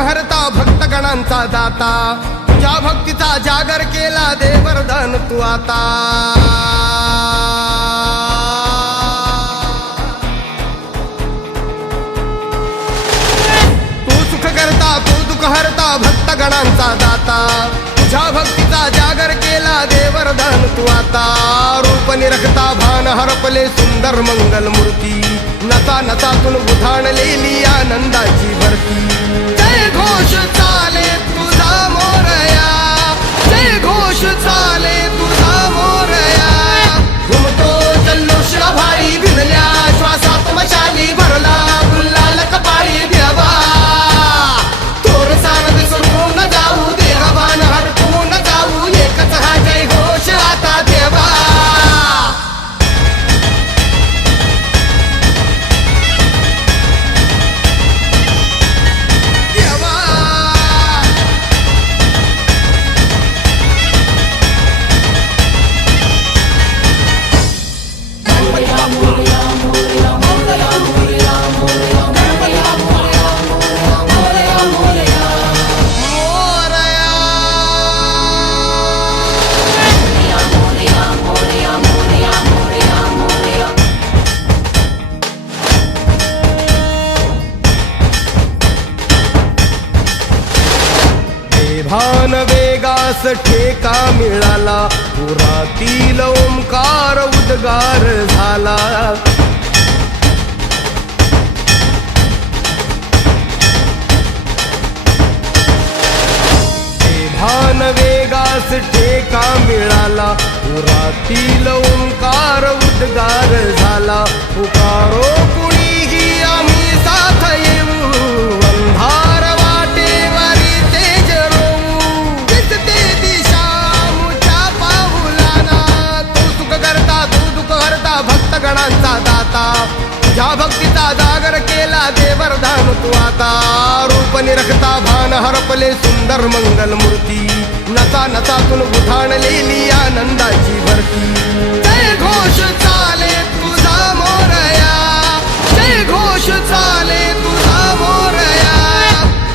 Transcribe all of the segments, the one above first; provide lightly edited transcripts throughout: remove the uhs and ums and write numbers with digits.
हरता भक्तगणांचा दाता, तुझ्या भक्तीचा जागर केला दे वरदान तू आता। तू सुख करता तू दुःख हरता भक्तगणांचा दाता, तुझ्या भक्तीचा जागर केला दे वरदान तू आता। रूप निरखता भान हरपले सुंदर मंगल मूर्ती, नसा नसातून उधाणलेली आनंदाची भरती। जय घोष चाले तुझा मोरया, जय घोष चाले तुझा मोरया। घुमतो जल्लोष भाई भिनल्या श्वासात मशाली भरला गुल्हाल कपाळी देवा। थोर सारद सोडून जाऊ देहभान हरपून जाऊ, एकच हा जय घोष आता देवा। भान वेगास ठेका मिळाला, पुरातील ओंकार उद्गार झाला। भान वेगास ठेका मिळाला, पुरातील ओंकार उद्गार झाला। पुकारो कुणीही आम्ही साथ येऊ, अंधार वाटेवरी तेज रोवू। दिसते दिशा मुच्या पाऊलाना, तू सुख करता तू दुःख हरता भक्तगणांचा दाता, तुझ्या भक्तीचा जागर केला दे वरदान तू आता। रूप निरखता भान हरपले सुंदर मंगल मूर्ती, नसा नसातून उधाणलेली आनंदाची भरती। जय घोष चाले तुझा मोरया, जय घोष चाले तुझा मोरया।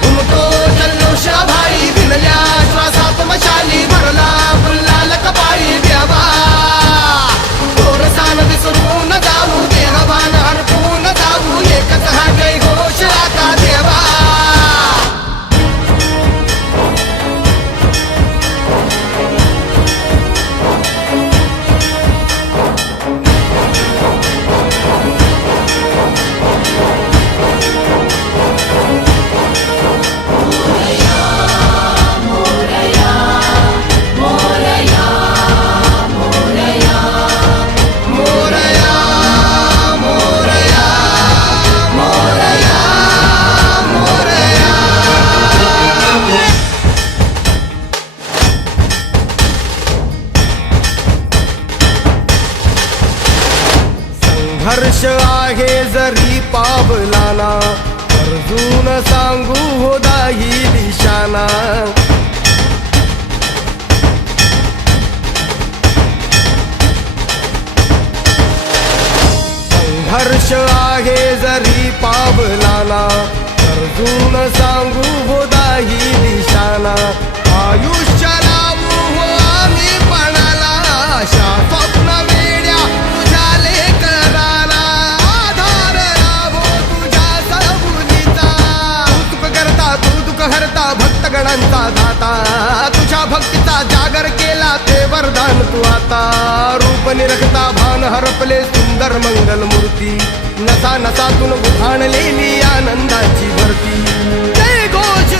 घुमतो जल्लोष भाई भिनल्या श्वासात मशाली भरला गुल्हाल कपाळी देवा। थोर सानद सोडून जाऊ देहभान हरपून जाऊ, एकच हा जय घोष आता देवा। हर्ष आहे जरी पावलाना, अर्जुन सांगू हो दाही दिशाना। संघर्ष आहे जरी पावलाना, अर्जुन सांगू हो दाही दिशाना। आयुष्य लावू हो आम्ही पणाला, आशा स्वप्न वेड्या तुझ्या लेकराला। आधार लाभो तुझ्या सबुलीचा, तू सुख करता तू दुःख हरता भक्तगणांचा दाता, तुझ्या भक्तीचा जागर केला ते वरदान तू आता। रूप निरखता भान हरपले सुंदर मंगल मूर्ती, नसा नसातून उधाणलेली आनंदाची भरती। जय घोष